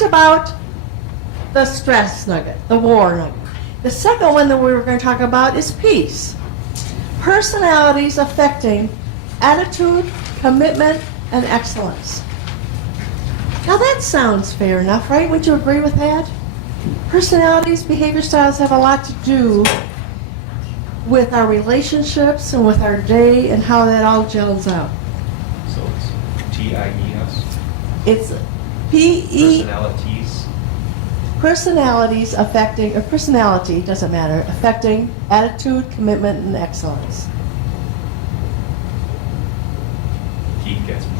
talked about the stress nugget, the war nugget. The second one that we were going to talk about is peace. Personalities affecting attitude, commitment, and excellence. Now that sounds fair enough, right? Would you agree with that? Personalities, behavior styles have a lot to do with our relationships and with our day and how that all gels out. So it's TIES? It's P-E... Personalities. Personalities affecting, or personality, doesn't matter, affecting attitude, commitment, and excellence. Keith gets me.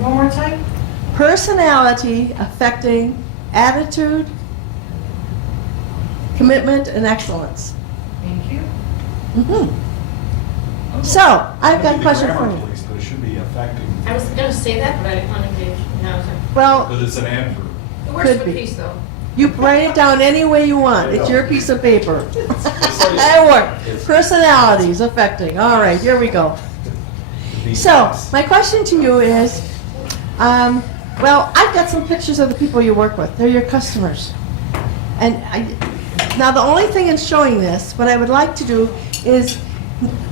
One more time? Personality affecting attitude, commitment, and excellence. Thank you. So, I've got a question for you. Police, but it should be affecting, I was gonna say that, but I didn't want to engage. No, sorry. Well, but it's an adverb. It works Could for be. peace, though. you write it down any way you want. It's your piece of paper. That'll work. Personalities affecting. All right, here we go. So, my question to you is, well, I've got some pictures of the people you work with. They're your customers. And now the only thing in showing this, what I would like to do is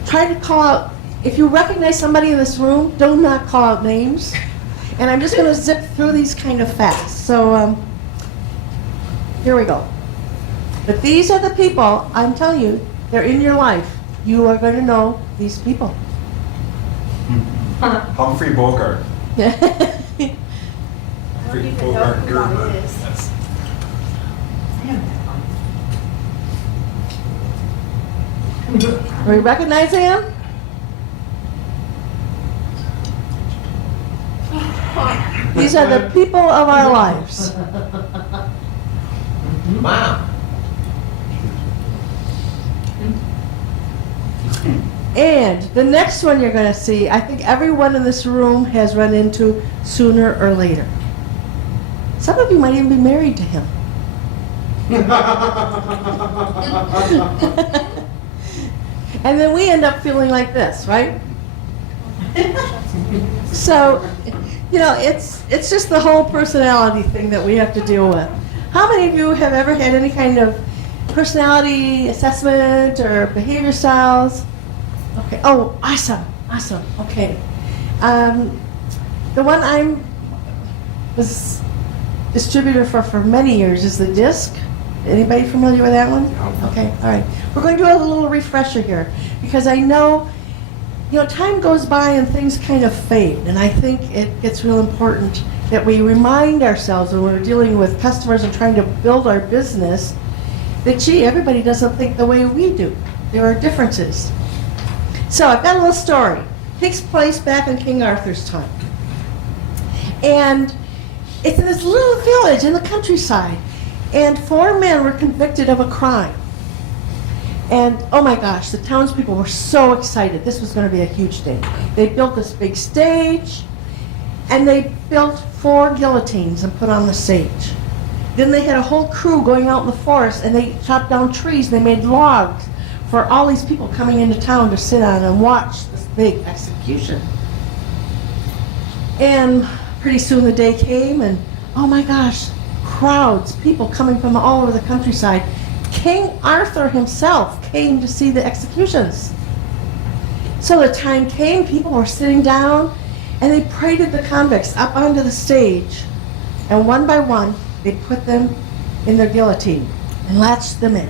try to call out, if you recognize somebody in this room, do not call out names. And I'm just going to zip through these kind of fast. So, here we go. But these are the people, I'm telling you, they're in your life. You are going to know these people. Humphrey Bogart. Humphrey Bogart Gerber. That's Are we recognizing him? These are the people of our lives. Mom. And the next one you're going to see, I think everyone in this room has run into sooner or later. Some of you might even be married to him. And then we end up feeling like this, right? So, you know, it's just the whole personality thing that we have to deal with. How many of you have ever had any kind of personality assessment or behavior styles? Okay. Oh, awesome. Awesome. Okay. The one I was distributor for many years is the DISC. Anybody familiar with that one? Okay. All right. We're going to do a little refresher here because I know, you know, time goes by and things kind of fade, and I think it gets real important that we remind ourselves when we're dealing with customers and trying to build our business that, gee, everybody doesn't think the way we do. There are differences. So I've got a little story. It takes place back in King Arthur's time. And it's in this little village in the countryside. And 4 men were convicted of a crime. And oh my gosh, the townspeople were so excited. This was going to be a huge day. They built this big stage, and they built 4 guillotines and put on the stage. Then they had a whole crew going out in the forest, and they chopped down trees. They made logs for all these people coming into town to sit on and watch this big execution. And pretty soon the day came, and oh my gosh, crowds, people coming from all over the countryside. King Arthur himself came to see the executions. So the time came, people were sitting down, and they paraded the convicts up onto the stage. And one by one, they put them in their guillotine and latched them in.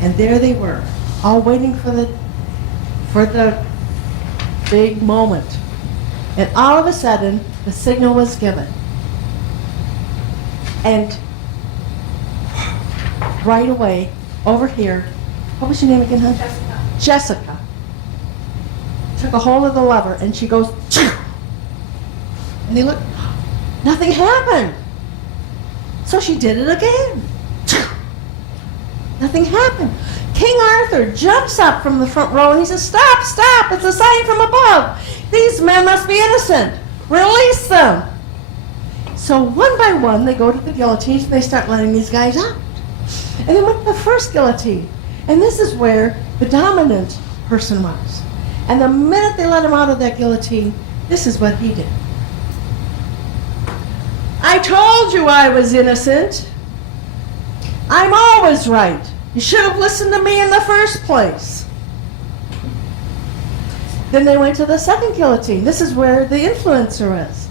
And there they were, all waiting for the big moment. And all of a sudden, the signal was given. And right away, over here, what was your name again, hon? Jessica. Jessica took a hold of the lever, and she goes, "Choo!" And they looked, nothing happened. So she did it again. "Choo!" Nothing happened. King Arthur jumps up from the front row, and he says, "Stop, stop, it's a sign from above. These men must be innocent. Release them." So one by one, they go to the guillotines, and they start letting these guys out. And they went to the first guillotine. And this is where the dominant person was. And the minute they let him out of that guillotine, This is what he did. I told you I was innocent. I'm always right. You should have listened to me in the first place. Then they went to the second guillotine. This is where the influencer is.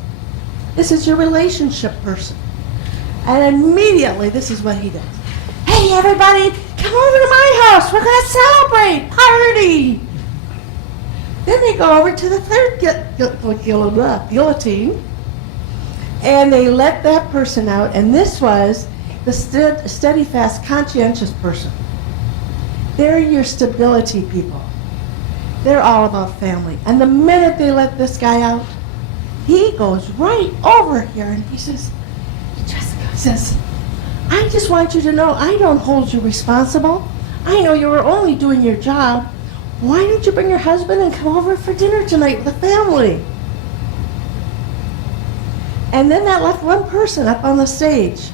This is your relationship person. And immediately, this is what he does. Hey, everybody, come over to my house. We're going to celebrate. Party. Then they go over to the third guillotine. And they let that person out. And this was the steady, fast, conscientious person. They're your stability people. They're all about family. And the minute they let this guy out, he goes right over here and he says, Jessica says, I just want you to know I don't hold you responsible. I know you were only doing your job. Why don't you bring your husband and come over for dinner tonight with the family? And then that left one person up on the stage.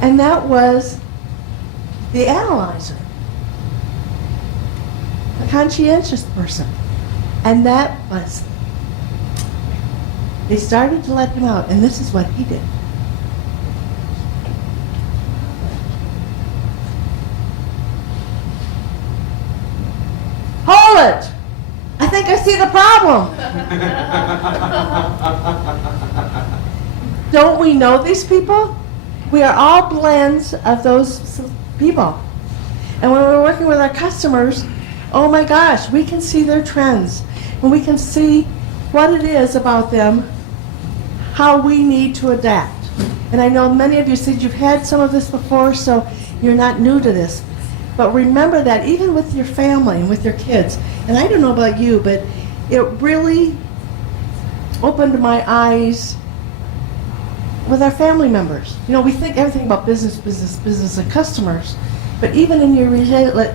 And that was the analyzer. A conscientious person. And that was, they started to let him out, and this is what he did. Hold it! I think I see the problem. Don't we know these people? We are all blends of those people. And when we're working with our customers, oh my gosh, we can see their trends. And we can see what it is about them, how we need to adapt. And I know many of you said you've had some of this before, so you're not new to this. But remember that even with your family and with your kids, and I don't know about you, but it really opened my eyes with our family members. You know, we think everything about business, business, business, and customers, but even in your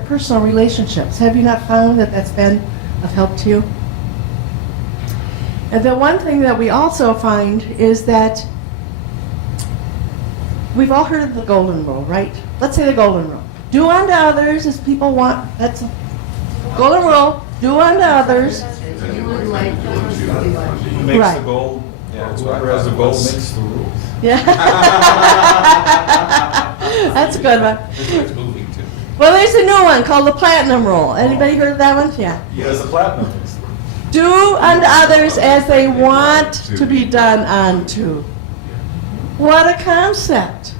personal relationships, have you not found that that's been of help to you? And the one thing that we also find is that we've all heard of the golden rule, right? Let's say the golden rule. Do unto others as people want. That's a golden rule. Do unto others. Who makes Right. the gold? Yeah, that's what I Whoever has the thought it gold was. makes the rules. Yeah. That's a good one. That's what it's moving to. Well, there's a new one called the platinum rule. Anybody heard of that one? Yeah. Yes, the platinum makes the rules. Do unto others as they want to be done unto. What a concept.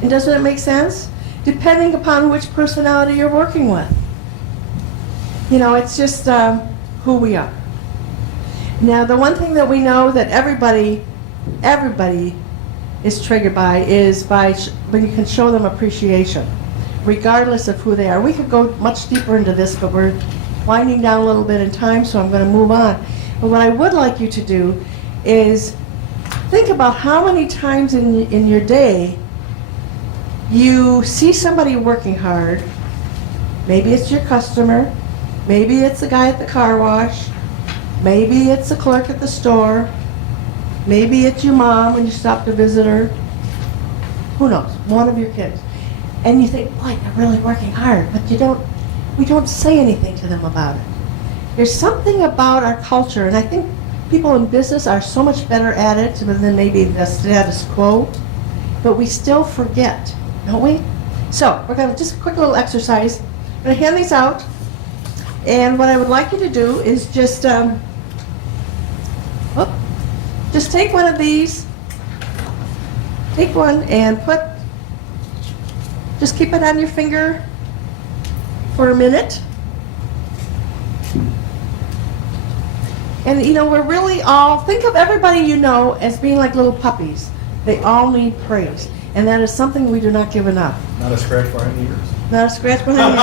And doesn't it make sense? Depending upon which personality you're working with. You know, it's just who we are. Now, the one thing that we know that everybody is triggered by is by when you can show them appreciation, regardless of who they are. We could go much deeper into this, but we're winding down a little bit in time, so I'm going to move on. But what I would like you to do is think about how many times in your day you see somebody working hard. Maybe it's your customer, maybe it's the guy at the car wash, maybe it's the clerk at the store, maybe it's your mom when you stop to visit her. Who knows? One of your kids. And you think, boy, they're really working hard, but we don't say anything to them about it. There's something about our culture, and I think people in business are so much better at it than maybe the status quo, but we still forget, don't we? So we're going to just a quick little exercise. I'm going to hand these out, and what I would like you to do is just take one of these, take one and just keep it on your finger for a minute. And you know, we're really all, think of everybody you know as being like little puppies. They all need praise. And that is something we do not give enough. Not a scratch behind the ears. Not a scratch behind the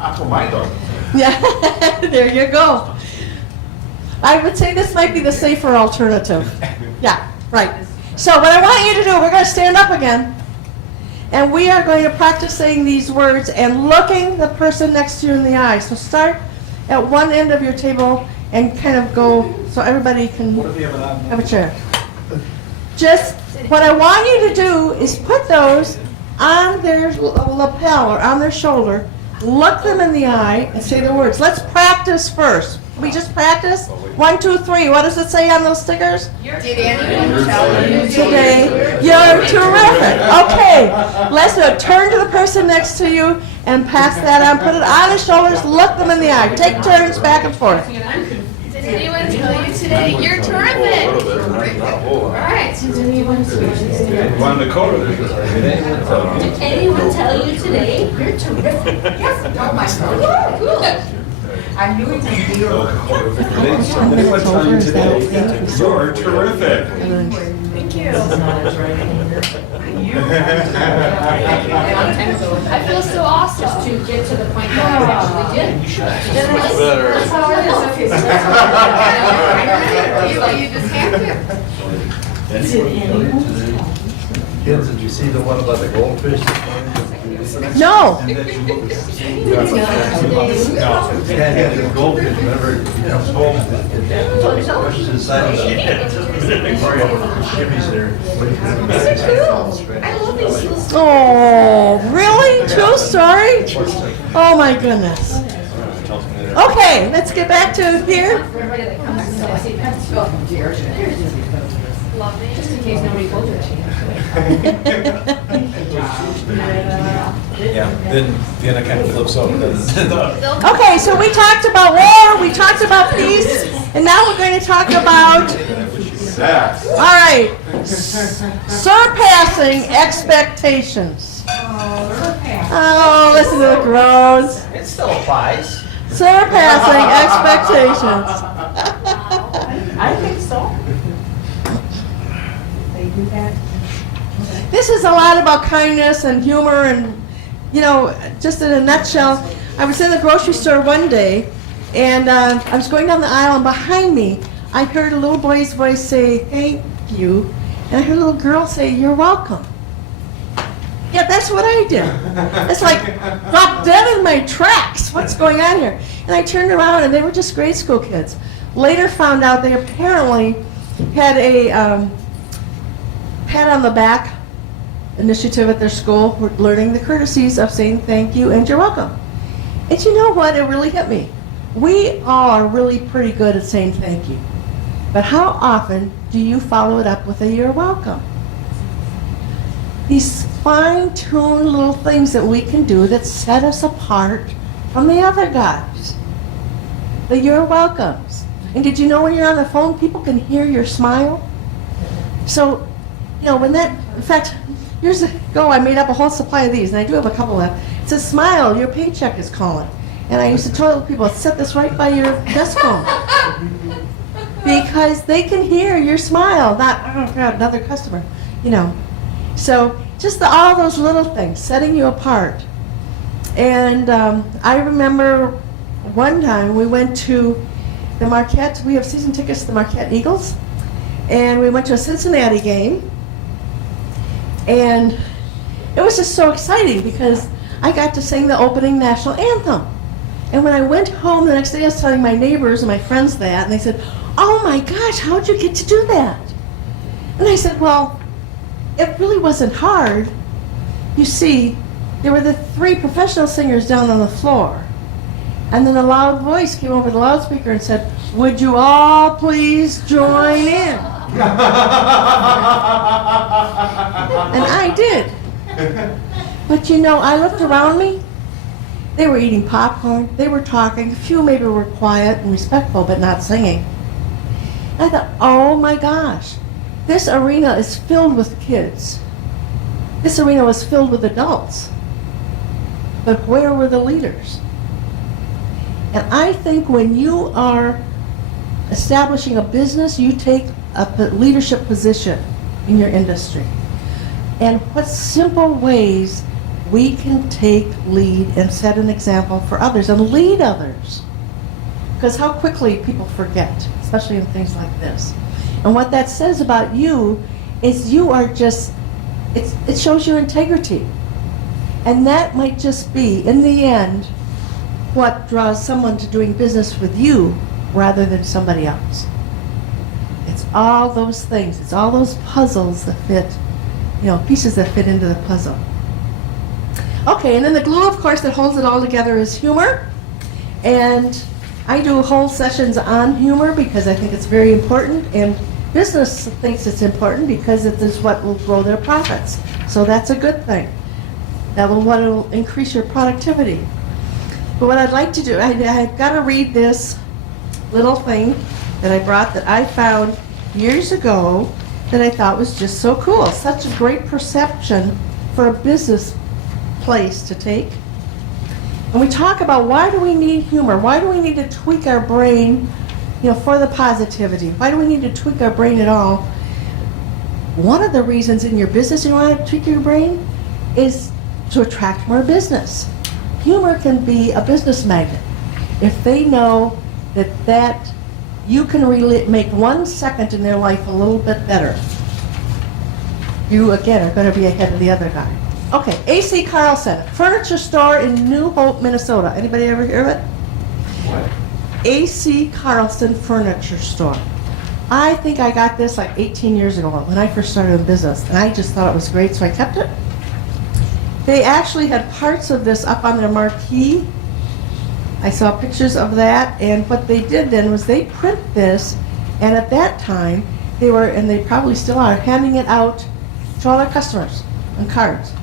That's what my dog would say. ear. Yeah, there you go. I would say this might be the safer alternative. Yeah, right. So what I want you to do, we're going to stand up again. And we are going to practice saying these words and looking the person next to you in the eye. So start at one end of your table and kind of go so everybody can What if you have an odd have a chair. Just, what I want you to do is put those on their lapel or on their shoulder, look them in the eye and say the words. Let's practice first. We just practice. 1, 2, 3. What does it say on those stickers? Did anyone tell you Today, you're terrific. Okay, let's do it. Turn to the person next to you and pass that on. Put it on his shoulders. Look them in the eye. Take turns back and forth. Did anyone tell you today you're terrific? All right. Did anyone tell you today? One in the corner. Did anyone tell you today you're terrific? Yes, oh my God. I knew it was you. Anyone tell you today, you're terrific. Thank you. You. I feel so awesome. Just to get to the point that I actually did. That's how it is. Okay, so You just have to. Kids, did you see the one about the goldfish this morning? No. And then yeah, the goldfish, remember, it comes home and pushes his side of Jimmy's there. These are cool. I love these little. Oh, really? True story? Oh my goodness. Okay, let's get back to here. Everybody that comes to see pets. Love me. Just in case nobody told you. Yeah, then it kind of flips over, doesn't it? Okay, so we talked about war, we talked about peace, and now we're going to talk about, all right, surpassing expectations. Oh, listen to the groans. It still applies. Surpassing expectations. I think so. They do that. This is a lot about kindness and humor and, you know, just in a nutshell. I was in the grocery store one day, and I was going down the aisle, and behind me, I heard a little boy's voice say, "Thank you," and I heard a little girl say, "You're welcome." Yeah, that's what I did. It's like, dropped dead in my tracks. What's going on here? And I turned around, and they were just grade school kids. Later found out they apparently had a pat on the back initiative at their school, learning the courtesies of saying thank you and you're welcome. And you know what? It really hit me. We all are really pretty good at saying thank you. But how often do you follow it up with a you're welcome? These fine-tuned little things that we can do that set us apart from the other guys. The you're welcomes. And did you know when you're on the phone, people can hear your smile? So, you know, when that, in fact, years ago, I made up a whole supply of these, and I do have a couple left. It says, "Smile, your paycheck is calling." And I used to tell people, set this right by your desk phone. Because they can hear your smile, not, "Oh, God, another customer," you know. So just all those little things, setting you apart. And I remember one time we went to the Marquette, we have season tickets to the Marquette Eagles, and we went to a Cincinnati game. And it was just so exciting because I got to sing the opening national anthem. And when I went home the next day, I was telling my neighbors and my friends that, and they said, "Oh my gosh, how'd you get to do that?" And I said, "Well, it really wasn't hard. You see, there were the 3 professional singers down on the floor. And then a loud voice came over the loudspeaker and said, 'Would you all please join in?'" And I did. But you know, I looked around me. They were eating popcorn. They were talking. A few maybe were quiet and respectful, but not singing. I thought, oh my gosh, this arena is filled with kids. This arena was filled with adults. But where were the leaders? And I think when you are establishing a business, you take a leadership position in your industry. And what simple ways we can take lead and set an example for others and lead others. Because how quickly people forget, especially in things like this. And what that says about you is you are just, it shows your integrity. And that might just be, in the end, what draws someone to doing business with you rather than somebody else. It's all those things. It's all those puzzles that fit, you know, pieces that fit into the puzzle. Okay, and then the glue, of course, that holds it all together is humor. And I do whole sessions on humor because I think it's very important, and business thinks it's important because it is what will grow their profits. So that's a good thing. That will increase your productivity. But what I'd like to do, I've got to read this little thing that I brought that I found years ago that I thought was just so cool. Such a great perception for a business place to take. And we talk about why do we need humor? Why do we need to tweak our brain, for the positivity? Why do we need to tweak our brain at all? One of the reasons in your business you want to tweak your brain is to attract more business. Humor can be a business magnet. If they know that you can make 1 second in their life a little bit better, you again are going to be ahead of the other guy. Okay, A.C. Carlson, furniture store in New Hope, Minnesota. Anybody ever hear of it? What? A.C. Carlson Furniture Store. I think I got this like 18 years ago when I first started in business, and I just thought it was great, so I kept it. They actually had parts of this up on their marquee. I saw pictures of that, and what they did then was they print this, and at that time, they were, and they probably still are, handing it out to all their customers on cards.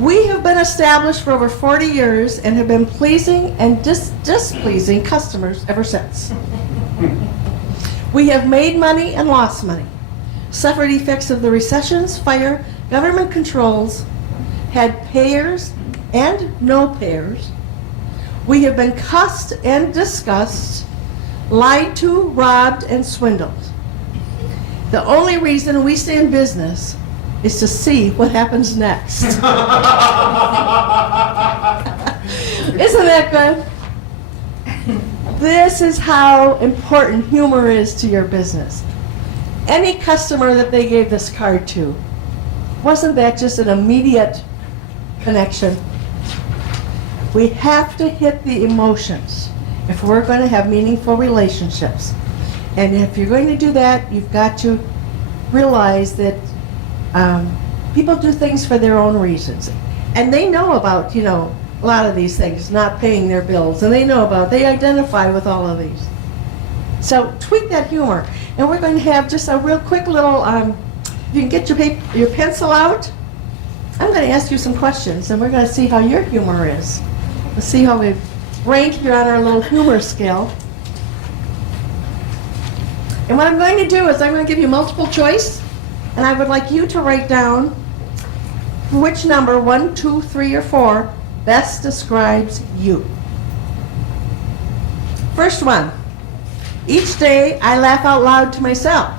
We have been established for over 40 years and have been pleasing and displeasing customers ever since. We have made money and lost money, suffered effects of the recessions, fire, government controls, had payers and no payers. We have been cussed and discussed, lied to, robbed, and swindled. The only reason we stay in business is to see what happens next. Isn't that good? This is how important humor is to your business. Any customer that they gave this card to, wasn't that just an immediate connection? We have to hit the emotions if we're going to have meaningful relationships. And if you're going to do that, you've got to realize that people do things for their own reasons. And they know about, a lot of these things, not paying their bills. And they identify with all of these. So tweak that humor. And we're going to have just a real quick little, if you can get your pencil out, I'm going to ask you some questions. And we're going to see how your humor is. Let's see how we rank here on our little humor scale. And what I'm going to do is I'm going to give you multiple choice. And I would like you to write down which number, 1, 2, 3, or 4, best describes you. First one. Each day I laugh out loud to myself.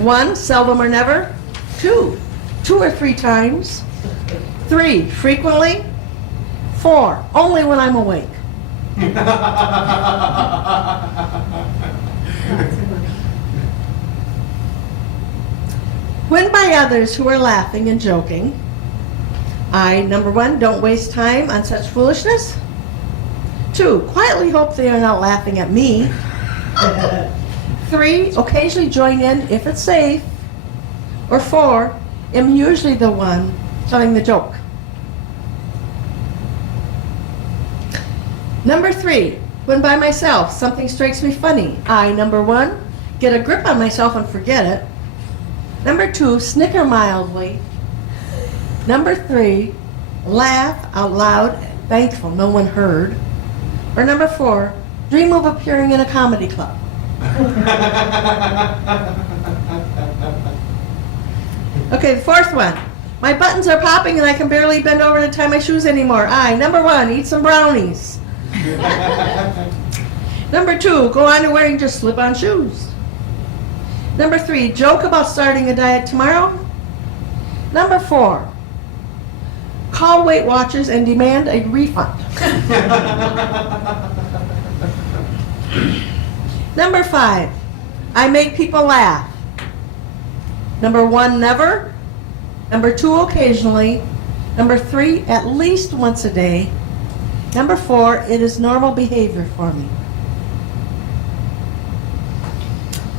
1, seldom or never. 2, 2 or 3 times. 3, frequently. 4, only when I'm awake. When by others who are laughing and joking, I, number 1, don't waste time on such foolishness. 2, quietly hope they are not laughing at me. 3, occasionally join in if it's safe. Or 4, am usually the one telling the joke. Number 3, when by myself something strikes me funny, I, number 1, get a grip on myself and forget it. Number 2, snicker mildly. Number 3, laugh out loud, thankful no one heard. Or number 4, dream of appearing in a comedy club. Okay, the 4th one. My buttons are popping and I can barely bend over to tie my shoes anymore. I, number 1, eat some brownies. Number 2, go on to wearing just slip-on shoes. Number 3, joke about starting a diet tomorrow. Number 4, call Weight Watchers and demand a refund. Number 5, I make people laugh. Number 1, never. Number 2, occasionally. Number 3, at least once a day. Number 4, it is normal behavior for me.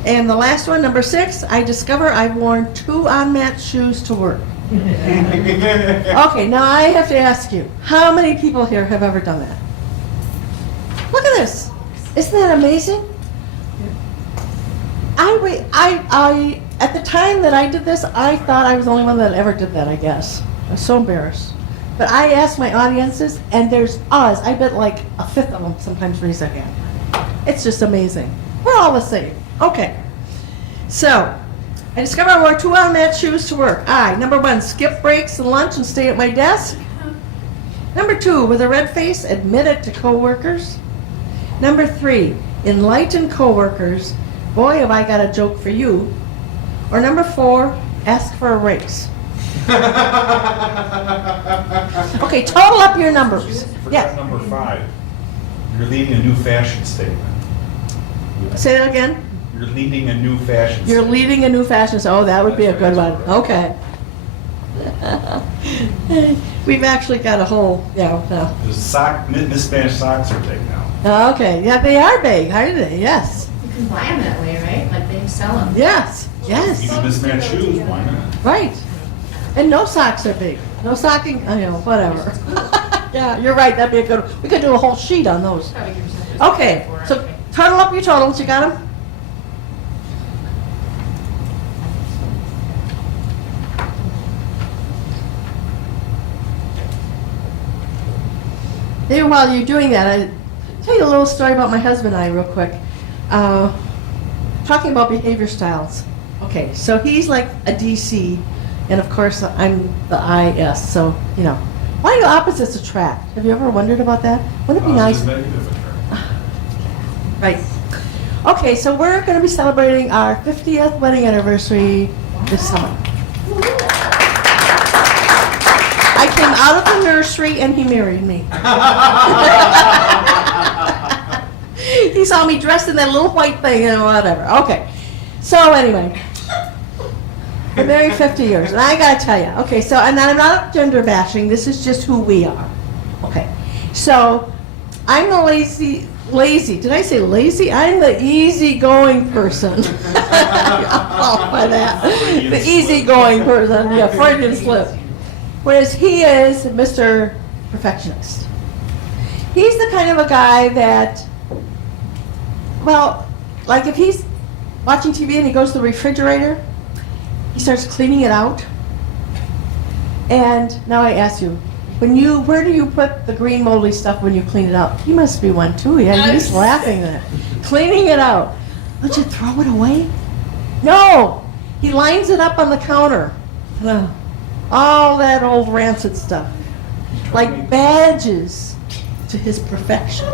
And the last one, number 6, I discover I've worn 2 unmatched shoes to work. Okay, now I have to ask you, how many people here have ever done that? this. Isn't that amazing? I at the time that I did this, I thought I was the only one that ever did that, I guess. I was so embarrassed. But I asked my audiences, and there's us. I bet like a fifth of them sometimes raise their hand. It's just amazing. We're all the same. Okay. So, I discovered I wore 2 unmatched shoes to work. Number 1, skip breaks and lunch and stay at my desk. Number 2, with a red face, admit it to coworkers. Number 3, enlighten coworkers. Boy, have I got a joke for you. Or number 4, ask for a raise. Okay, total up your numbers. Forgot Yes. number 5. You're leading a new fashion statement. Say that again. You're leading a new fashion You're statement. leading a new fashion. Oh, that would be a good one. Okay. We've actually got a whole, no. The mismatched socks are big now. Okay, yeah, they are big, aren't they? Yes. You can buy them that way, right? Like they sell them. Yes, yes. Even mismatched shoes, why not? Right. And no socks are big. No stocking, I know, whatever. Yeah, you're right, that'd be a good, we could do a whole sheet on those. Okay, so total up your totals, you got them? Maybe while you're doing that, I'll tell you a little story about my husband and I real quick. Talking about behavior styles. Okay, so he's like a DC, and of course I'm the IS, so, you know. Why do opposites attract? Have you ever wondered about that? Wouldn't it be nice? Positive, negative attract. Right. Okay, so we're going to be celebrating our 50th wedding anniversary this summer. I came out of the nursery and he married me. He saw me dressed in that little white thing and whatever. Okay. So anyway, we're married 50 years, and I gotta tell you, okay, so, and I'm not gender bashing, this is just who we are. Okay. So, I'm the lazy, did I say lazy? I'm the easygoing person. Oh, by that. The easygoing person, yeah, Freudian slip. Whereas he is Mr. Perfectionist. He's the kind of a guy that, well, like if he's watching TV and he goes to the refrigerator, he starts cleaning it out. And now I ask you, where do you put the green moldy stuff when you clean it out? He must be one too. Yeah, he's laughing at it. Cleaning it out. Don't you throw it away? No, he lines it up on the counter. All that old rancid stuff, like badges to his perfection,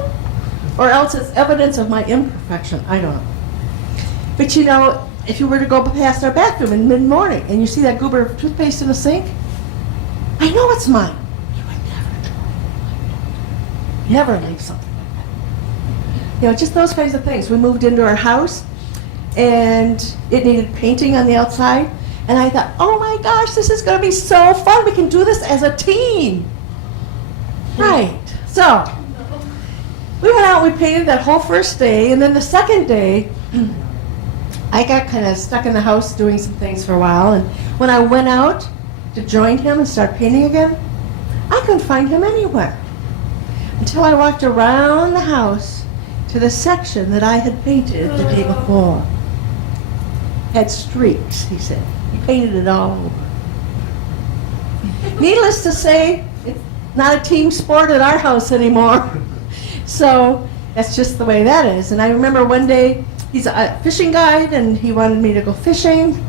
or else it's evidence of my imperfection. I don't know. But you know, if you were to go past our bathroom in mid-morning and you see that goober of toothpaste in the sink, I know it's mine. You would never leave something like that. You know, just those kinds of things. We moved into our house, and it needed painting on the outside. And I thought, oh my gosh, this is going to be so fun. We can do this as a team. Right. So, we went out and we painted that whole first day. And then the second day, I got kind of stuck in the house doing some things for a while. And when I went out to join him and start painting again, I couldn't find him anywhere. Until I walked around the house to the section that I had painted the day before. Had streaks, he said. He painted it all over. Needless to say, it's not a team sport at our house anymore. So that's just the way that is. And I remember one day, he's a fishing guide, and he wanted me to go fishing.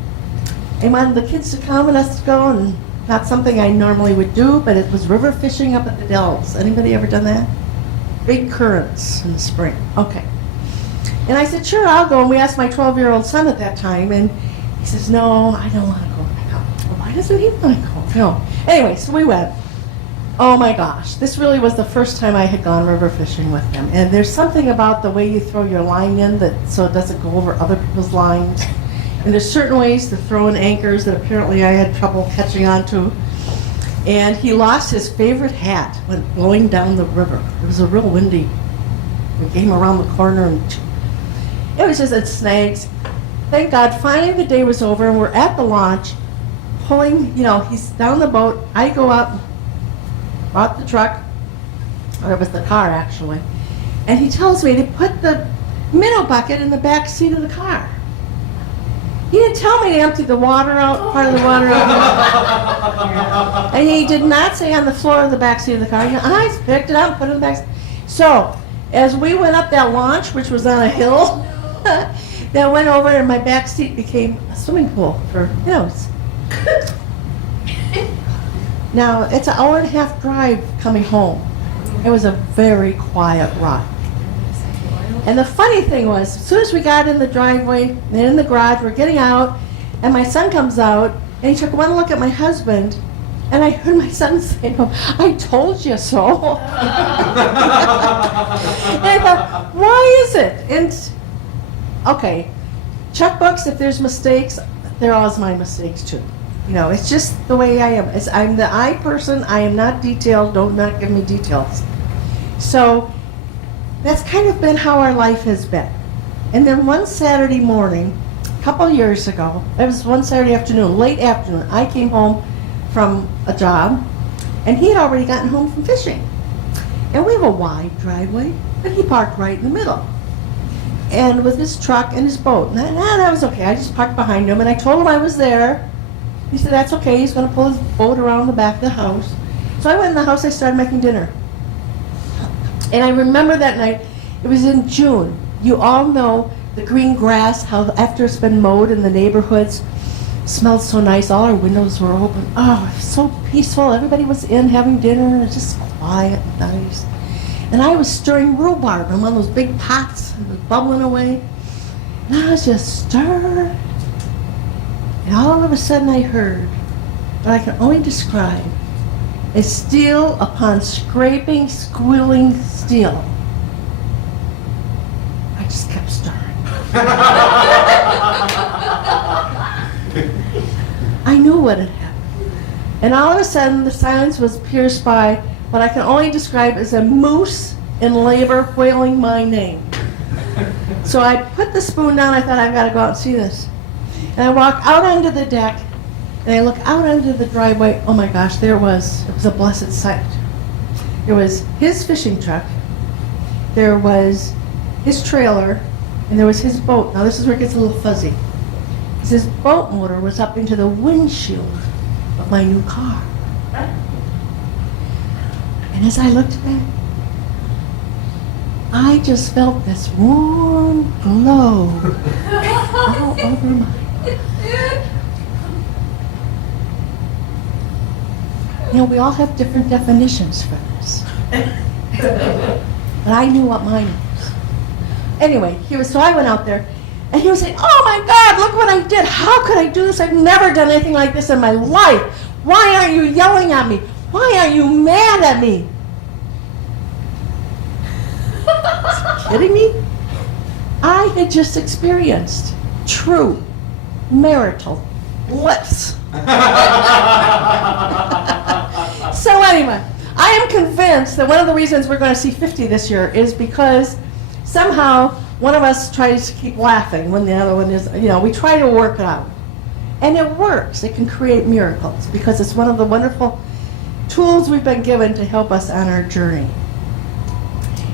He wanted the kids to come and us to go, and not something I normally would do, but it was river fishing up at the Dells. Anybody ever done that? Big currents in the spring. Okay. And I said, sure, I'll go. And we asked my 12-year-old son at that time, and he says, no, I don't want to go. I go, well, why doesn't he want to go? No. Anyway, so we went. Oh my gosh, this really was the first time I had gone river fishing with him. And there's something about the way you throw your line in that so it doesn't go over other people's lines. And there's certain ways to throw in anchors that apparently I had trouble catching on to. And he lost his favorite hat when blowing down the river. It was a real windy. We came around the corner and it was just at snags. Thank God, finally the day was over and we're at the launch, pulling, you know, he's down the boat. I go up, brought the truck, or it was the car actually, And he tells me to put the minnow bucket in the back seat of the car. He didn't tell me to empty the water out, part of the water out. And he did not say on the floor of the back seat of the car. I picked it up and put it in the back seat. So, as we went up that launch, which was on a hill, that went over and my back seat became a swimming pool for minnows. Now, it's an hour and a half drive coming home. It was a very quiet ride. And the funny thing was, as soon as we got in the driveway and in the garage, we're getting out, and my son comes out, and he took one look at my husband, and I heard my son say, "I told you so." And I thought, why is it? And, okay, checkbooks, if there's mistakes, they're always my mistakes too. You know, it's just the way I am. I'm the I person. I am not detailed. Don't not give me details. So that's kind of been how our life has been. And then one Saturday morning, a couple years ago, it was one Saturday afternoon, late afternoon, I came home from a job, and he had already gotten home from fishing. And we have a wide driveway, but he parked right in the middle. And with his truck and his boat. And that was okay. I just parked behind him, and I told him I was there. He said, that's okay. He's going to pull his boat around the back of the house. So I went in the house, I started making dinner. And I remember that night, it was in June. You all know the green grass, how after it's been mowed in the neighborhoods, smelled so nice. All our windows were open. Oh, it was so peaceful. Everybody was in having dinner. It was just quiet and nice. And I was stirring rhubarb in one of those big pots. It was bubbling away. And I was just stirring. And all of a sudden I heard what I can only describe as steel upon scraping, squealing steel. I just kept stirring. I knew what had happened. And all of a sudden the silence was pierced by what I can only describe as a moose in labor wailing my name. So I put the spoon down. I thought, I've got to go out and see this. And I walk out onto the deck, and I look out onto the driveway. Oh my gosh, there it was. It was a blessed sight. There was his fishing truck, there was his trailer, and there was his boat. Now this is where it gets a little fuzzy. His boat motor was up into the windshield of my new car. And as I looked back, I just felt this warm glow all over my. You know, we all have different definitions for this. But I knew what mine was. Anyway, so I went out there, and he was saying, "Oh my God, look what I did. How could I do this? I've never done anything like this in my life. Why aren't you yelling at me? Why aren't you mad at me?" Kidding me? I had just experienced true marital bliss. So anyway, I am convinced that one of the reasons we're going to see 50 this year is because somehow one of us tries to keep laughing when the other one is, you know, we try to work it out. And it works. It can create miracles because it's one of the wonderful tools we've been given to help us on our journey.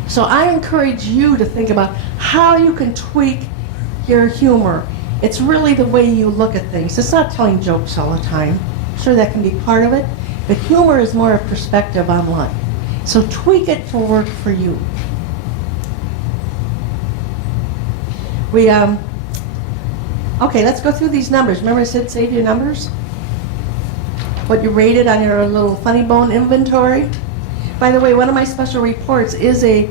So I encourage you to think about how you can tweak your humor. It's really the way you look at things. It's not telling jokes all the time. I'm sure that can be part of it, but humor is more a perspective on life. So tweak it to work for you. Okay, let's go through these numbers. Remember I said save your numbers? What you rated on your little funny bone inventory? By the way, one of my special reports is a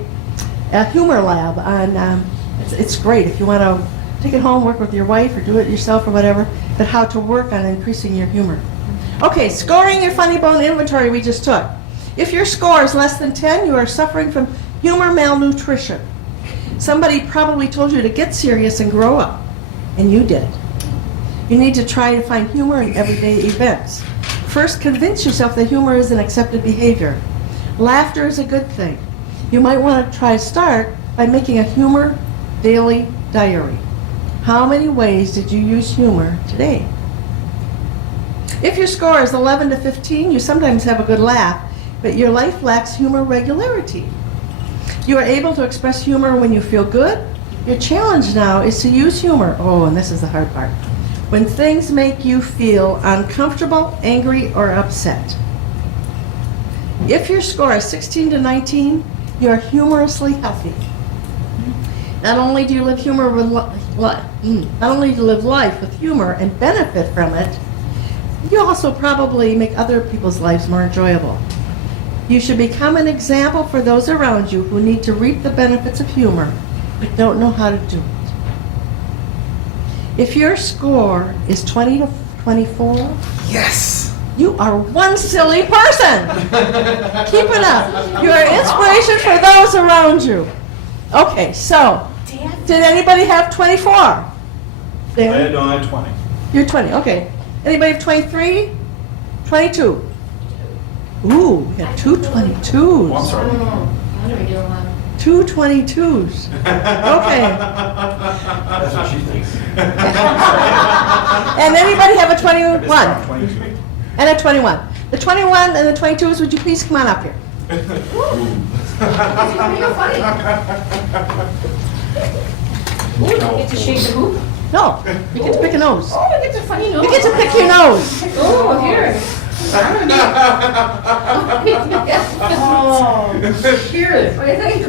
humor lab on, it's great if you want to take it home, work with your wife, or do it yourself or whatever, but how to work on increasing your humor. Okay, scoring your funny bone inventory we just took. If your score is less than 10, you are suffering from humor malnutrition. Somebody probably told you to get serious and grow up, and you did it. You need to try to find humor in everyday events. First, convince yourself that humor is an accepted behavior. Laughter is a good thing. You might want to try to start by making a humor daily diary. How many ways did you use humor today? If your score is 11 to 15, you sometimes have a good laugh, but your life lacks humor regularity. You are able to express humor when you feel good. Your challenge now is to use humor. Oh, and this is the hard part. When things make you feel uncomfortable, angry, or upset. If your score is 16 to 19, you are humorously healthy. Not only do you live not only do you live life with humor and benefit from it, you also probably make other people's lives more enjoyable. You should become an example for those around you who need to reap the benefits of humor but don't know how to do it. If your score is 20 to 24, Yes! you are one silly person. Keep it up. You are inspiration for those around you. Okay, so, did anybody have 24? I David? had 20. You're 20, okay. Anybody have 23? 22? Ooh, we have two 22s. Oh, I'm sorry. How do we do one? Two 22s. Okay. That's what she thinks. And anybody have a 21? 22. And a 21. The 21 and the 22s, would you please come on up here? You're funny. Ooh, you get to shake the hoop? No, you get to pick a nose. Oh, you get to funny nose. You get to pick your nose. Oh, here. Oh, cheers. What do you think?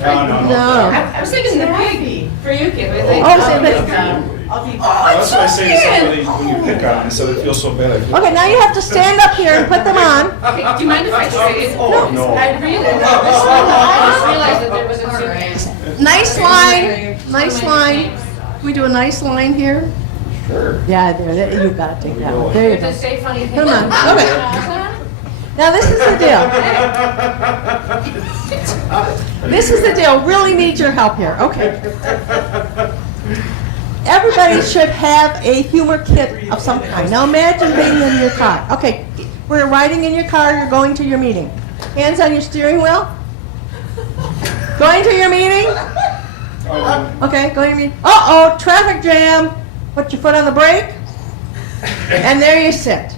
No. I was thinking the pig for you, kid. What do you think? Oh, say that. I'll be That's what I say to somebody when you pick on them, so it feels so bad. I feel- Okay, now you have to stand up here and put them on. Okay, do you mind if I say it? Oh, no. I really, I just realized that there was a two. Nice line. Nice line. Can we do a nice line here? Sure. Yeah, there, you've got to take that one. There you go. Just say funny things. Come on, okay. Now this is the deal. This is the deal. Really need your help here. Okay. Everybody should have a humor kit of some kind. Now imagine being in your car. Okay, we're riding in your car. You're going to your meeting. Hands on your steering wheel. Going to your meeting. Okay, going to your meeting. Uh-oh, traffic jam. Put your foot on the brake. And there you sit.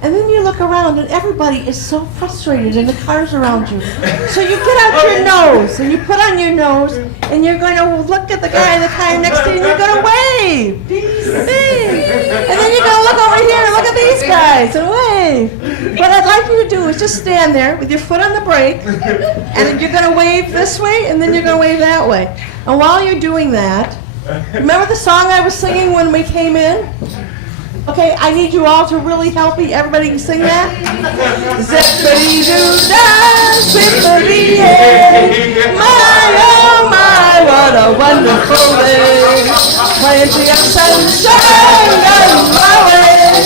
And then you look around and everybody is so frustrated in the cars around you. So you get out your nose and you put on your nose and you're going to look at the guy in the car next to you and you're going to wave. Wave. And then you're going to look over here and look at these guys and wave. What I'd like you to do is just stand there with your foot on the brake and you're going to wave this way and then you're going to wave that way. And while you're doing that, remember the song I was singing when we came in? Okay, I need you all to really help me. Everybody can sing that? Zippity-doo-dah, zippity-yay. My, oh my, what a wonderful day. Plenty of sunshine on my way.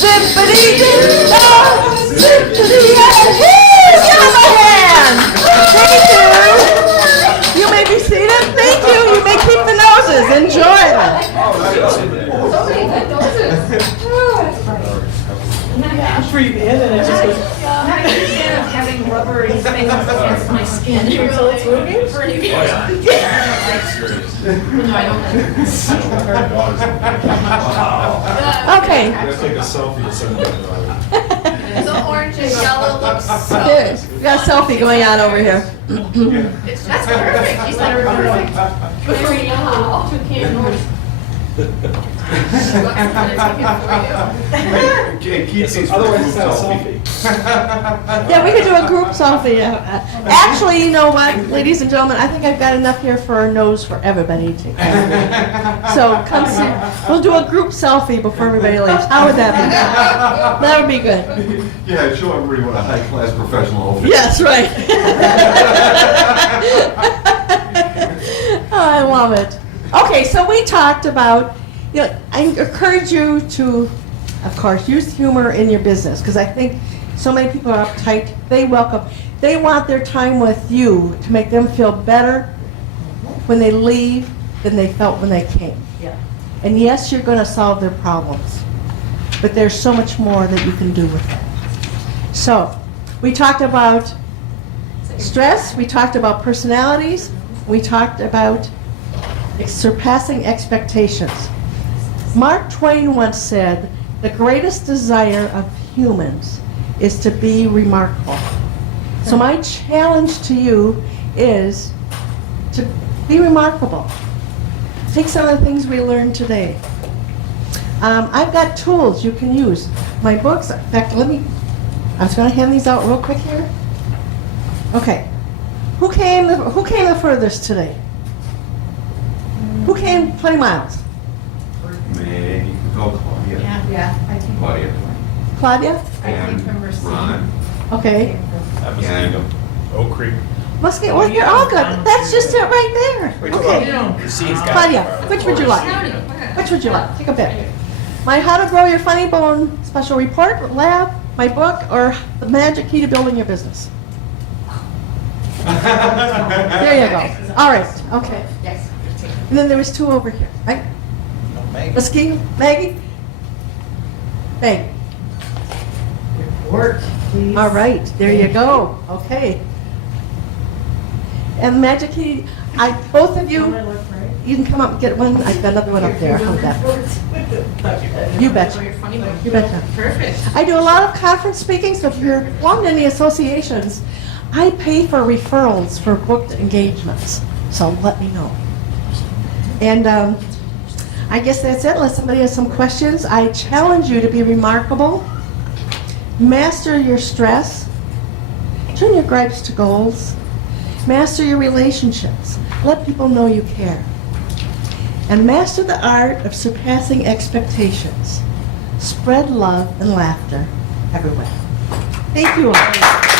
Zippity-doo-dah, zippity-yay. Give them a hand. Thank you. You may be seated. Thank you. You may keep the noses. Enjoy them. So many good noses. breathe in and it just goes. I'm not a big fan of having rubbery things against my skin. You really it's moving? For any reason. No, I don't. Okay. Let's take a selfie and send it to them. The orange and yellow looks so. There's, we got a selfie going on over here. That's perfect. She's like perfect. Very yellow. Toucan horse. Otherwise, it's not a selfie. Yeah, we could do a group selfie. Actually, you know what, ladies and gentlemen, I think I've got enough here for a nose for everybody to have. So come see, we'll do a group selfie before everybody leaves. How would that be? That would be good. Yeah, show everybody what a high-class professional outfit. Yes, right. Oh, I love it. Okay, so we talked about, you know, I encourage you to, of course, use humor in your business, because I think so many people are uptight. They want their time with you to make them feel better when they leave than they felt when they came. Yeah. And yes, you're going to solve their problems, but there's so much more that you can do with them. So, we talked about stress, we talked about personalities, we talked about surpassing expectations. Mark Twain once said, "The greatest desire of humans is to be remarkable." So my challenge to you is to be remarkable. Take some of the things we learned today. I've got tools you can use. My books, in fact, I was going to hand these out real quick here. Okay. Who came the furthest today? Who came 20 miles? Maybe you could go Claudia. Yeah, I think. Claudia. Claudia? I came from Racine. Ron. Okay. That was And- Needham. Oak Creek. Well, you're all good. That's just it right there. Okay. Racine's got Claudia, it. which would you like? Which would you like? Take a pick. My How to Grow Your Funny Bone Special Report Lab, my book, or The Magic Key to Building Your Business? There you go. All right, okay. Yes. And then there was two over here, right? Miss King, Maggie? Maggie. Report, please. All right, there you go. Okay. And Magic Key, both of you, you can come up and get one. I've got another one up there. Hold that. You betcha. You betcha. Perfect. I do a lot of conference speaking, so if you're belong to any associations, I pay for referrals for booked engagements. So let me know. And I guess that's it. Unless somebody has some questions, I challenge you to be remarkable, master your stress, turn your gripes to goals, master your relationships, let people know you care, and master the art of surpassing expectations. Spread love and laughter everywhere. Thank you all.